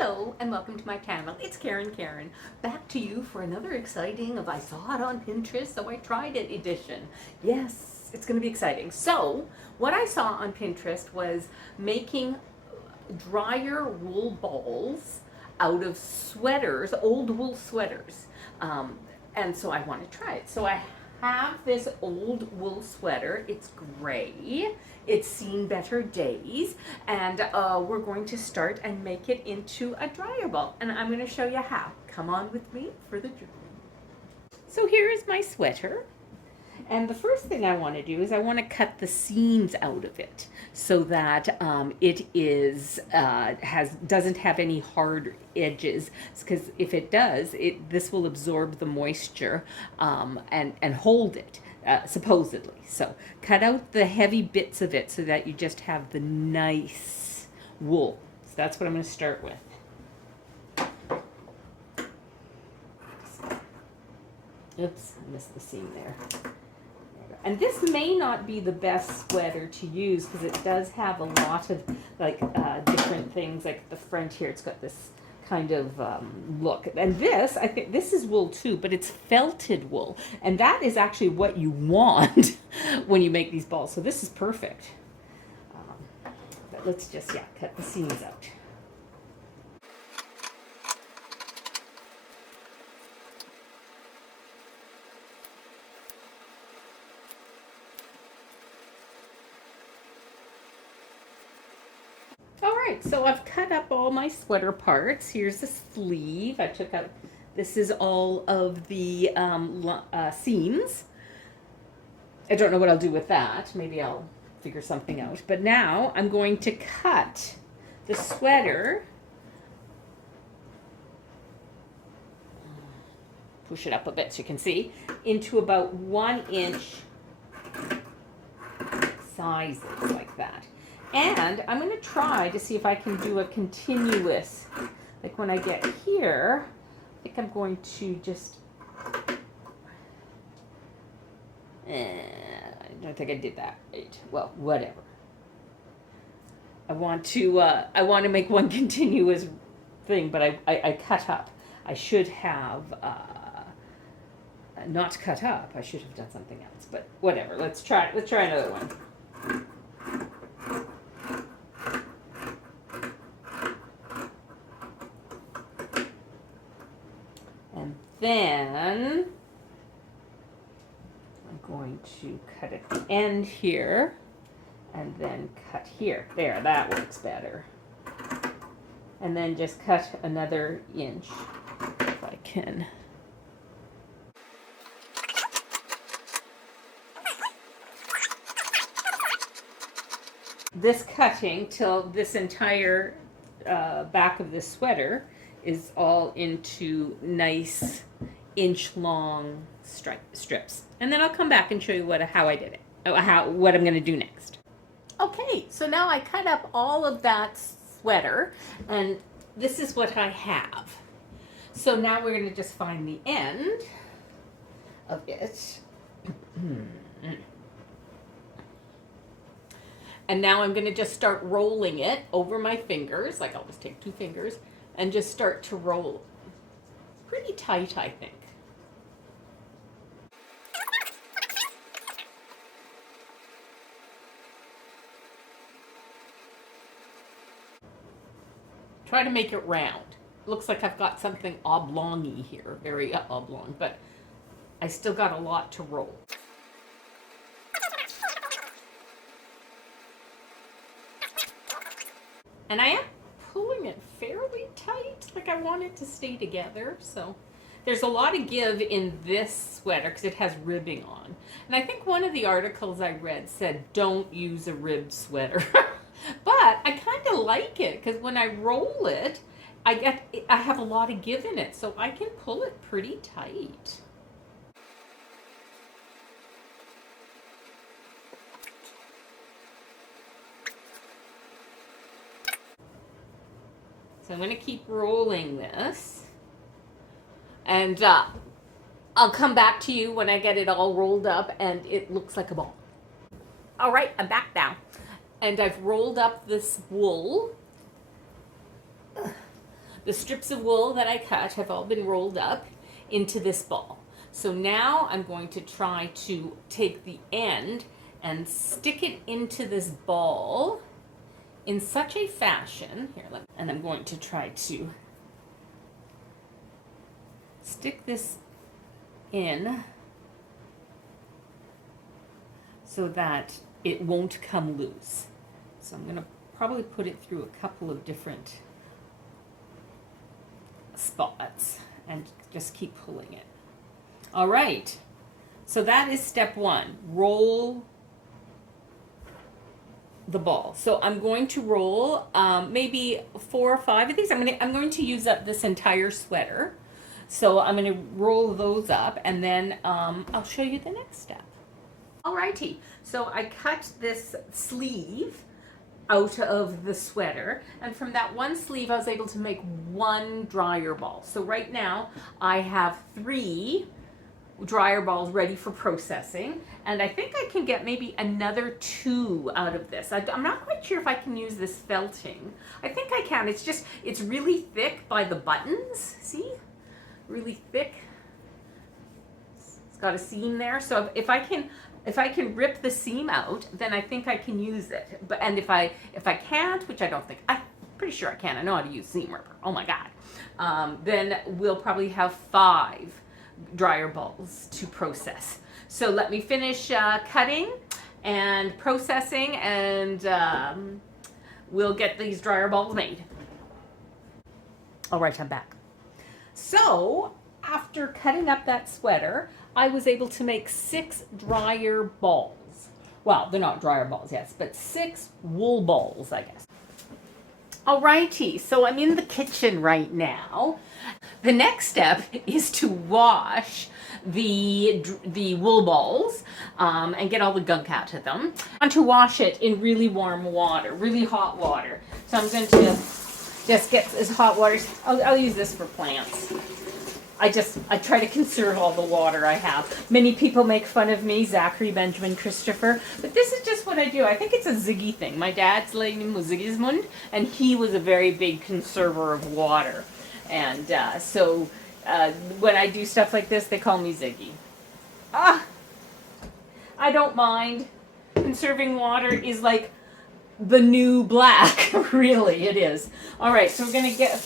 Hello and welcome to my channel. It's Karen. Back to you for another exciting of I saw it on Pinterest, so I tried it edition. Yes, it's going to be exciting. So what I saw on Pinterest was making dryer wool balls out of sweaters, old wool sweaters. And so I want to try it. So I have this old wool sweater. It's gray. It's seen better days. And we're going to start and make it into a dryer ball. And I'm going to show you how. Come on with me for the journey. So here is my sweater. And the first thing I want to do is I want to cut the seams out of it so that it is doesn't have any hard edges, because if it does, this will absorb the moisture and hold it supposedly. So cut out the heavy bits of it so that you just have the nice wool. So that's what I'm going to start with. Oops, I missed the seam there. And this may not be the best sweater to use because it does have a lot of different things. Like the front here, it's got this kind of look. And this, I think this is wool too, but it's felted wool. And that is actually what you want when you make these balls. So this is perfect. But let's just, cut the seams out. So I've cut up all my sweater parts. Here's the sleeve. I took out, this is all of the seams. I don't know what I'll do with that. Maybe I'll figure something out. But now I'm going to cut the sweater. Push it up a bit so you can see. Into about 1 inch sizes like that. And I'm going to try to see if I can do a continuous, like when I get here, I think I'm going to just, I don't think I did that right. Well, whatever. I want to make one continuous thing, but I cut up. I should have not cut up. I should have done something else, but whatever. Let's try another one. Then I'm going to cut at the end here and then cut here. There, that works better. And then just cut another inch if I can. This cutting till this entire back of this sweater is all into nice inch-long strips. And then I'll come back and show you how I did it, what I'm going to do next. Okay, so now I cut up all of that sweater, and this is what I have. So now we're going to just find the end of it. And now I'm going to just start rolling it over my fingers. Like I'll just take 2 fingers and just start to roll. Pretty tight, I think. Try to make it round. Looks like I've got something oblong-y here, very oblong, but I still got a lot to roll. And I am pulling it fairly tight, like I want it to stay together. So there's a lot of give in this sweater because it has ribbing on. And I think one of the articles I read said don't use a ribbed sweater. But I kind of like it because when I roll it, I have a lot of give in it, so I can pull it pretty tight. So I'm going to keep rolling this, and I'll come back to you when I get it all rolled up and it looks like a ball. All right, I'm back now. And I've rolled up this wool. the strips of wool that I cut have all been rolled up into this ball. So now I'm going to try to take the end and stick it into this ball in such a fashion, and I'm going to try to stick this in so that it won't come loose. So I'm going to probably put it through a couple of different spots and just keep pulling it. All right, so that is step one, roll the ball. So I'm going to roll maybe 4 or 5 of these. I'm going to use up this entire sweater. So I'm going to roll those up, and then I'll show you the next step. Alrighty, so I cut this sleeve out of the sweater, and from that one sleeve I was able to make 1 dryer ball. So right now I have 3 dryer balls ready for processing, and I think I can get maybe another 2 out of this. I'm not quite sure if I can use this felting. I think I can. It's really thick by the buttons. See? Really thick. It's got a seam there. So if I can rip the seam out, then I think I can use it. And if I can't, which I don't think, I'm pretty sure I can. I know how to use seam ripper. Oh my God. Then we'll probably have 5 dryer balls to process. So let me finish cutting and processing, and we'll get these dryer balls made. All right, I'm back. So after cutting up that sweater, I was able to make 6 dryer balls. Well, they're not dryer balls, yes, but 6 wool balls, I guess. Alrighty, so I'm in the kitchen right now. The next step is to wash the wool balls and get all the gunk out of them. I want to wash it in really warm water, really hot water. So I'm going to just get this hot water. I'll use this for plants. I try to conserve all the water I have. Many people make fun of me, Zachary, Benjamin, Christopher, but this is just what I do. I think it's a Ziggy thing. My dad's name was Sigismund, and he was a very big conserver of water. And so when I do stuff like this, they call me Ziggy. I don't mind. Conserving water is like the new black. Really, it is. All right, so we're going to get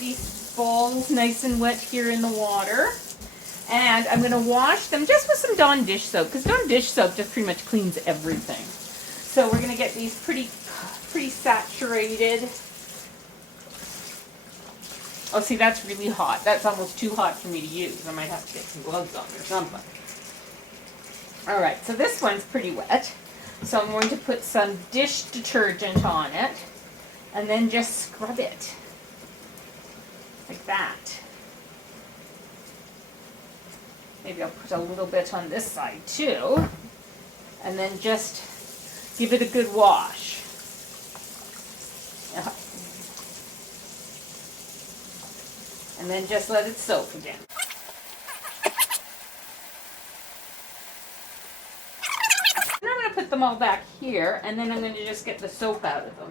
these balls nice and wet here in the water, and I'm going to wash them just with some Dawn dish soap, because Dawn dish soap just pretty much cleans everything. So we're going to get these pretty saturated. Oh, see, that's really hot. That's almost too hot for me to use. I might have to get some gloves on or something. All right, so this one's pretty wet, so I'm going to put some dish detergent on it and then just scrub it. Like that. Maybe I'll put a little bit on this side too. And then just give it a good wash. And then just let it soak again. And I'm going to put them all back here, and then I'm going to just get the soap out of them.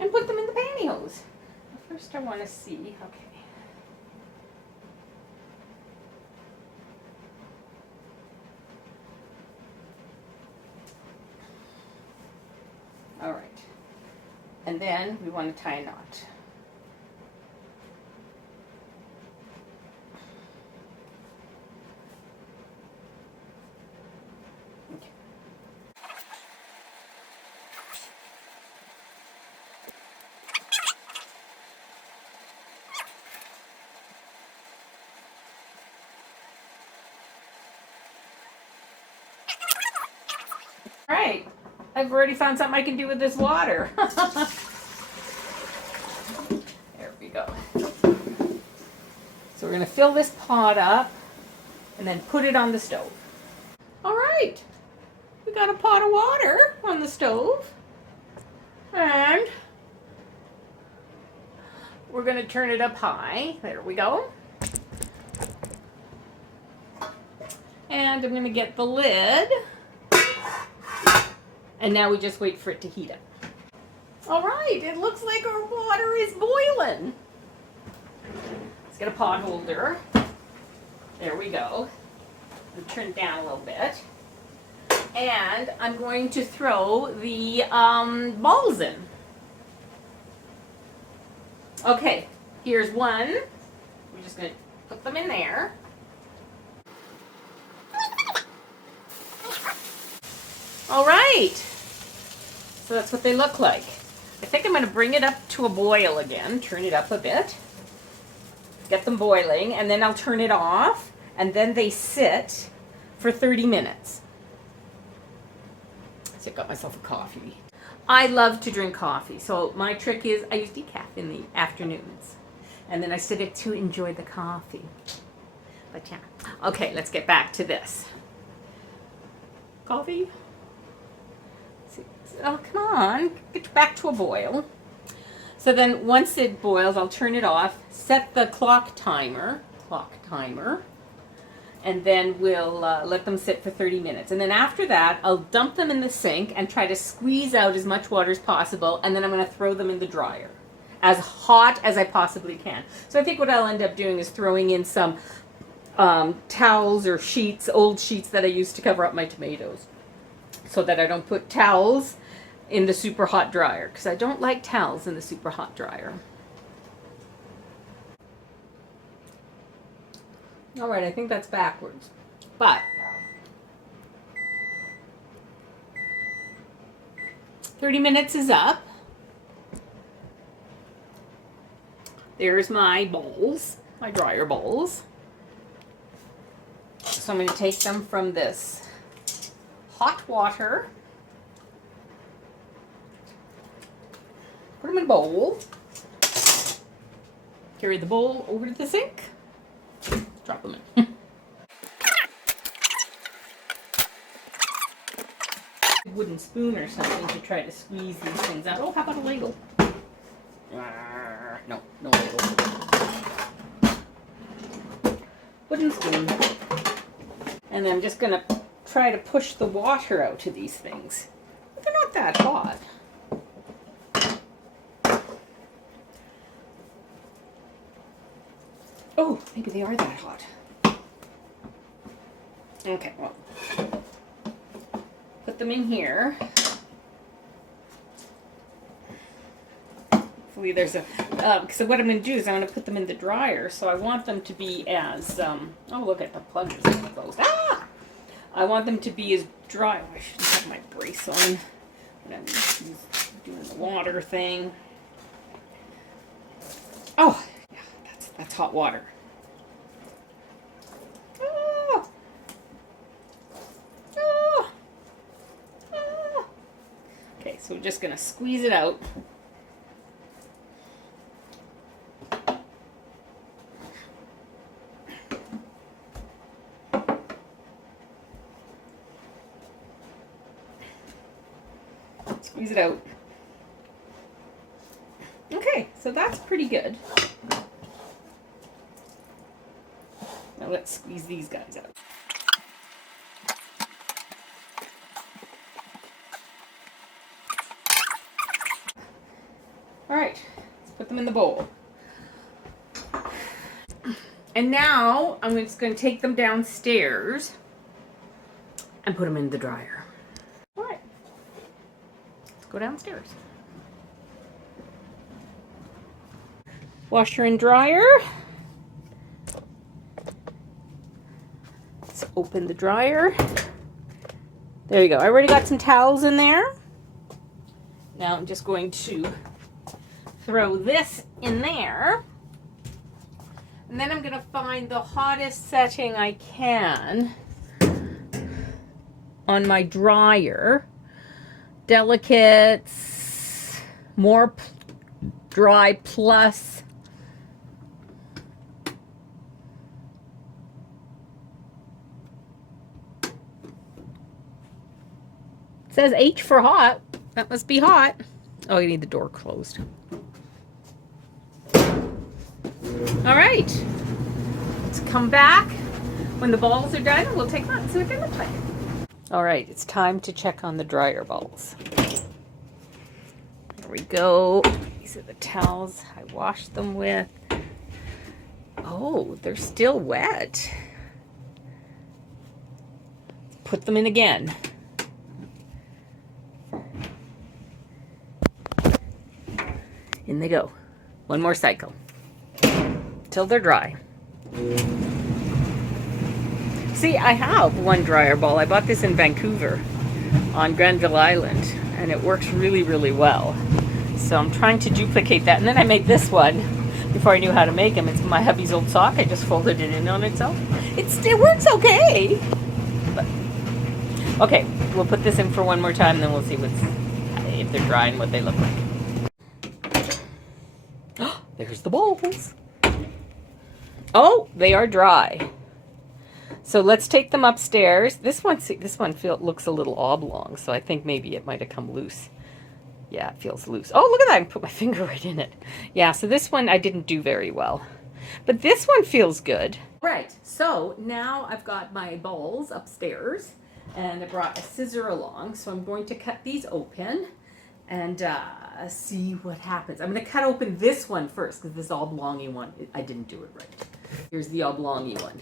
And put them in the pantyhose. First I want to see, okay. All right. And then we want to tie a knot. All right, I've already found something I can do with this water. There we go. So we're going to fill this pot up and then put it on the stove. All right, we got a pot of water on the stove. And we're going to turn it up high. There we go. And I'm going to get the lid. And now we just wait for it to heat up. All right, it looks like our water is boiling. Let's get a pot holder. There we go. And turn it down a little bit. And I'm going to throw the balls in. Okay, here's one. We're just going to put them in there. All right. So that's what they look like. I think I'm going to bring it up to a boil again. Turn it up a bit. Get them boiling, and then I'll turn it off, and then they sit for 30 minutes. So I got myself a coffee. I love to drink coffee, so my trick is I use decaf in the afternoons, and then I sit to enjoy the coffee. But yeah. Okay, let's get back to this. Coffee? Oh, come on. Get back to a boil. So then once it boils, I'll turn it off, set the clock timer, and then we'll let them sit for 30 minutes. And then after that, I'll dump them in the sink and try to squeeze out as much water as possible, and then I'm going to throw them in the dryer as hot as I possibly can. So I think what I'll end up doing is throwing in some towels or sheets, old sheets that I used to cover up my tomatoes, so that I don't put towels in the super hot dryer, because I don't like towels in the super hot dryer. All right, I think that's backwards, but 30 minutes is up. There's my bowls, my dryer bowls. So I'm going to take them from this hot water, put them in a bowl, carry the bowl over to the sink, drop them in. Wooden spoon or something to try to squeeze these things out. Oh, how about a ladle? No ladle. Wooden spoon. And then I'm just going to try to push the water out to these things. But they're not that hot. Oh, maybe they are that hot. Okay, well, put them in here. Hopefully there's a, so what I'm going to do is I'm going to put them in the dryer, so I want them to be as, oh look at the plug is closed. Ah! I want them to be as dry. Oh, I shouldn't have my brace on when I'm doing the water thing. Oh, yeah, that's hot water. Ah! Ah! Ah! Okay, so we're just going to squeeze it out. Squeeze it out. Okay, so that's pretty good. Now let's squeeze these guys out. All right, let's put them in the bowl. And now I'm just going to take them downstairs and put them in the dryer. All right, let's go downstairs. Washer and dryer. Let's open the dryer. There you go. I already got some towels in there. Now I'm just going to throw this in there. And then I'm going to find the hottest setting I can on my dryer. Delicates, more dry plus. It says H for hot. That must be hot. Oh, you need the door closed. All right. Let's come back when the balls are done, we'll take them out and see what they look like. All right, it's time to check on the dryer balls. There we go. These are the towels I washed them with. Oh, they're still wet. Put them in again. In they go. One more cycle. Till they're dry. See, I have one dryer ball. I bought this in Vancouver on Granville Island, and it works really, really well. So I'm trying to duplicate that. And then I made this one before I knew how to make them. It's my hubby's old sock. I just folded it in on itself. It works okay. But, okay, we'll put this in for one more time, then we'll see if they're dry and what they look like. There's the balls. Oh, they are dry. So let's take them upstairs. This one looks a little oblong, so I think maybe it might have come loose. Yeah, it feels loose. Oh, look at that. I can put my finger right in it. Yeah, so this one I didn't do very well. But this one feels good. Right, so now I've got my balls upstairs, and I brought a scissor along, so I'm going to cut these open and see what happens. I'm going to cut open this one first, because this oblongy one, I didn't do it right. Here's the oblongy one.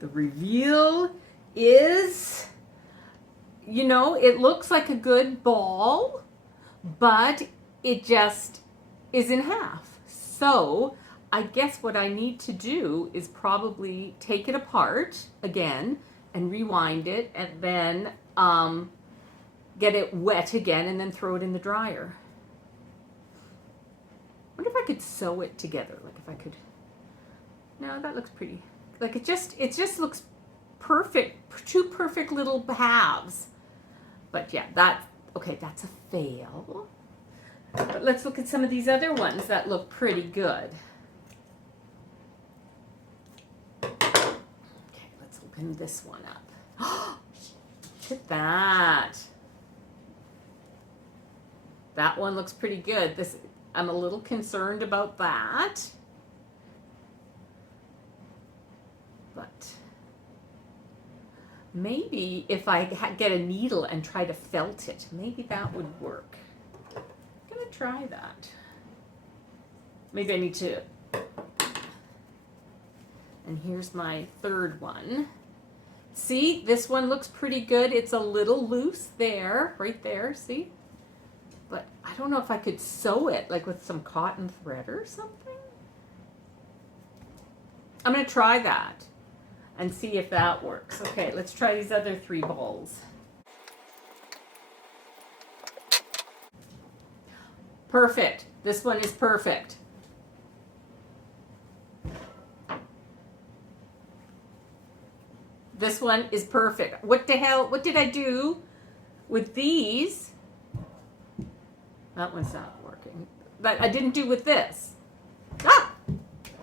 The reveal is, you know, it looks like a good ball, but it just is in half. So I guess what I need to do is probably take it apart again and rewind it, and then get it wet again and then throw it in the dryer. I wonder if I could sew it together. Like if I could. No, that looks pretty. Like it just looks perfect. Two perfect little halves. But yeah, that's a fail. But let's look at some of these other ones that look pretty good. Okay, let's open this one up. Look at that. That one looks pretty good. I'm a little concerned about that. But maybe if I get a needle and try to felt it, maybe that would work. I'm gonna try that. Maybe I need to. And here's my third one. See, this one looks pretty good. It's a little loose there, right there, see? But I don't know if I could sew it, like with some cotton thread or something. I'm gonna try that and see if that works. Okay, let's try these other three balls. Perfect. This one is perfect. This one is perfect. What the hell? What did I do with these? That one's not working. But I didn't do with this. Ah!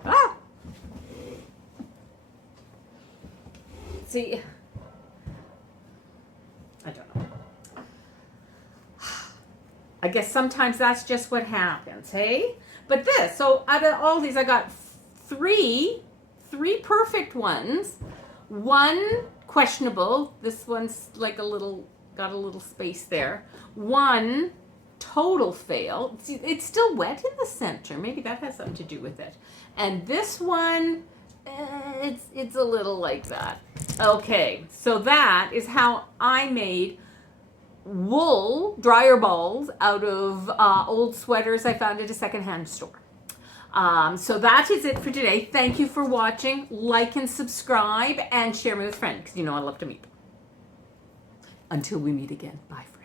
Ah! See, I don't know. I guess sometimes that's just what happens, hey? But this, so out of all these, I got three perfect ones, one questionable. This one's like got a little space there. One total fail. See, it's still wet in the center. Maybe that has something to do with it. And this one, it's a little like that. Okay, so that is how I made wool dryer balls out of old sweaters I found at a secondhand store. So that is it for today. Thank you for watching. Like and subscribe and share me with friends, because you know I love to meet them. Until we meet again. Bye, friends.